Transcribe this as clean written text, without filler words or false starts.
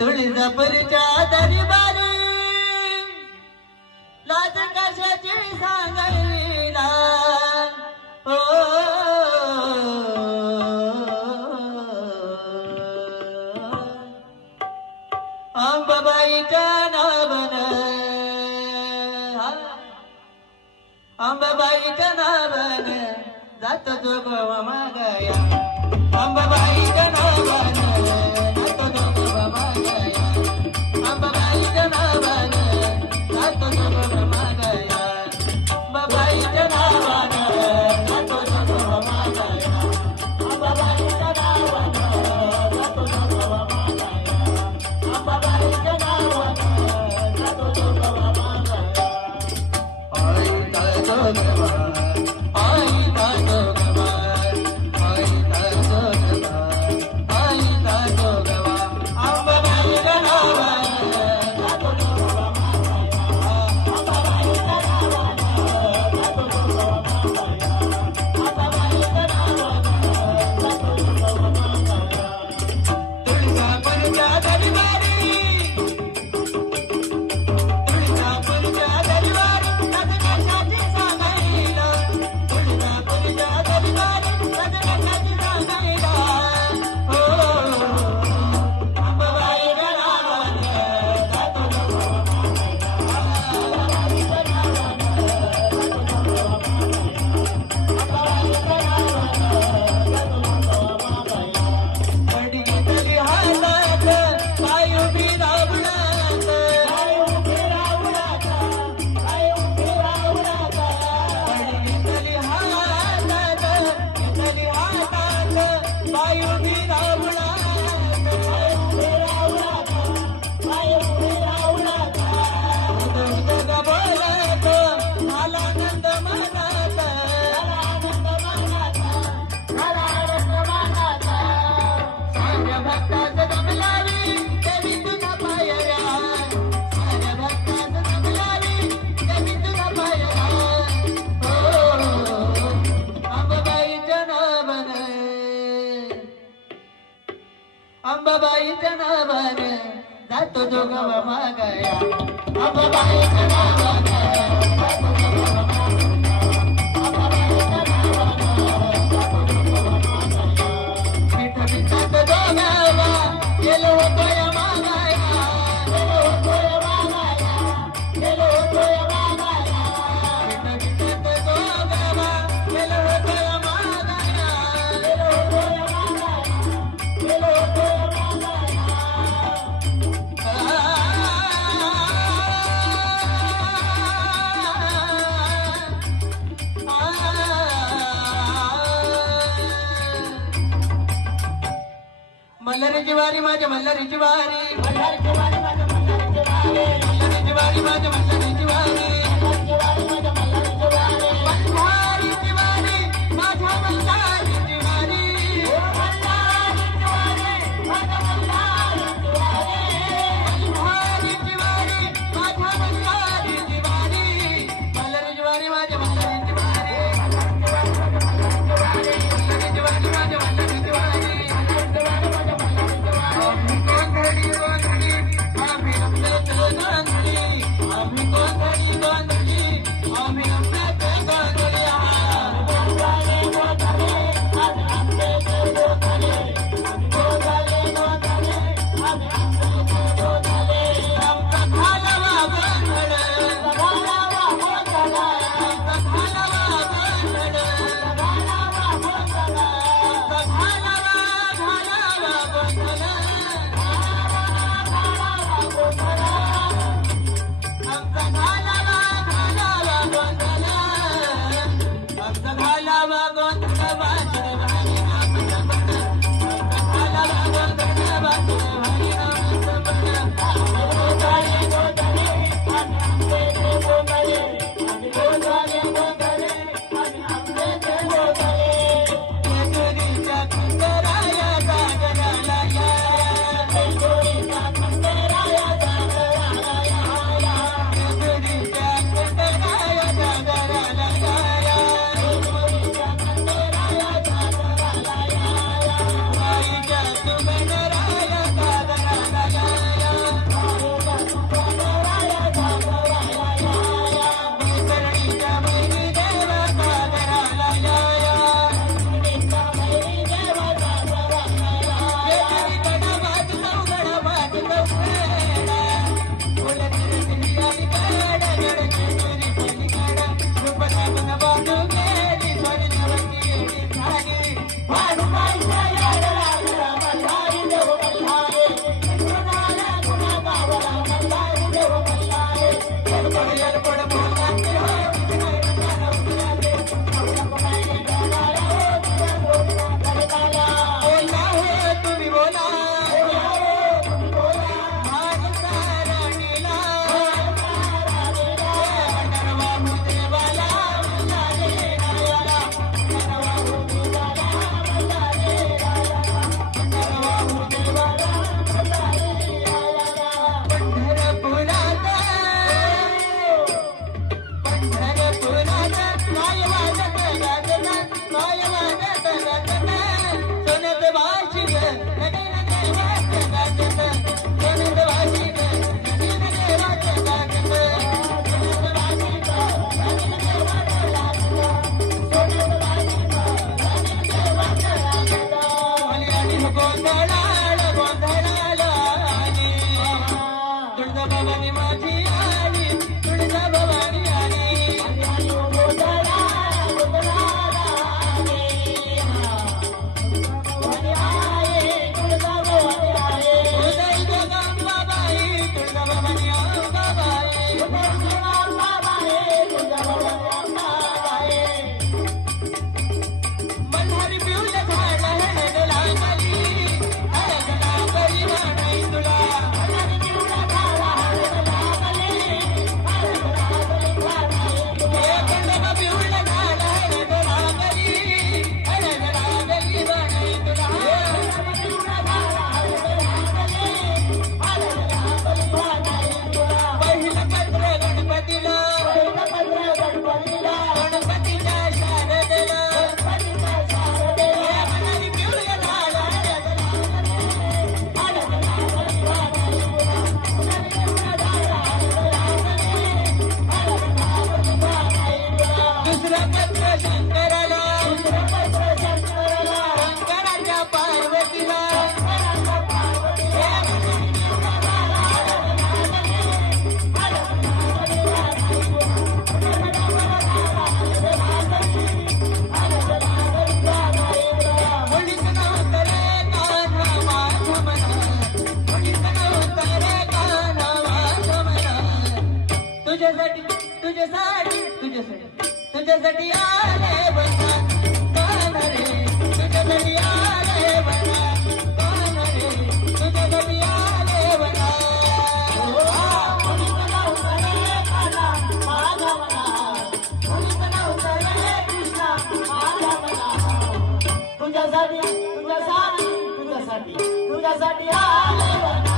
तुळजापूरच्या दरबारी लाज कशाची सांगायला ओ अंबाबाईच्या नावानं अंबाबाईच्या नावानं जातो जोगवा मागया अंबाबाईच्या नावानं जातो जोगवा मागया अंबाबाईच्या नावानं जातो जोगवा मागया अंबाबाईच्या नावानं जातो जोगवा मागया अंबाबाईच्या नावानं जातो जोगवा मागया अंबाबाईच्या नावानं जातो जोगवा मागया आई का जोगवा अंबाबाईच्या नावानं जातो जोगवा मागया अंबाबाईच्या नावानं जातो जोगवा मागया विठ विठात जोगवा गेलो होतोय मागया गेलो होतोय मागया गेलो होतोय मागया विठ विठात जोगवा गेलो होतोय मागया गेलो होतोय मागया गेलो होतोय मल्हारीची वारी माझ्या मल्हारीची वारी मल्हारीची वारी माझ्या मल्हारीची वारी मल्हारीची वारी माझ्या मल्हारीची वारी मल्हारीची वारी माझ्या मल्हारीची वारी मल्हारीची वारी माझ्या मल्हारीची वारी मल्हारीची वारी माझ्या मल्हारीची वारी मल्हारीची वारी माझ्या मल्हारीची वारी मल्हारीची वारी माझ्या मल्हारीची वारी मल्हारीची वारी माझ्या मल्हारीची वारी I'm तुझ्यासाठी आले बना कोण रे तुझ्यासाठी आले बना कोण रे तुझ्यासाठी आले बना मुलीचं नाव रे काना माझा मना मुलीचं नाव रे कृष्णा माझा मना तुझ्यासाठी तुझ्यासाठी तुझ्यासाठी तुझ्यासाठी आले बना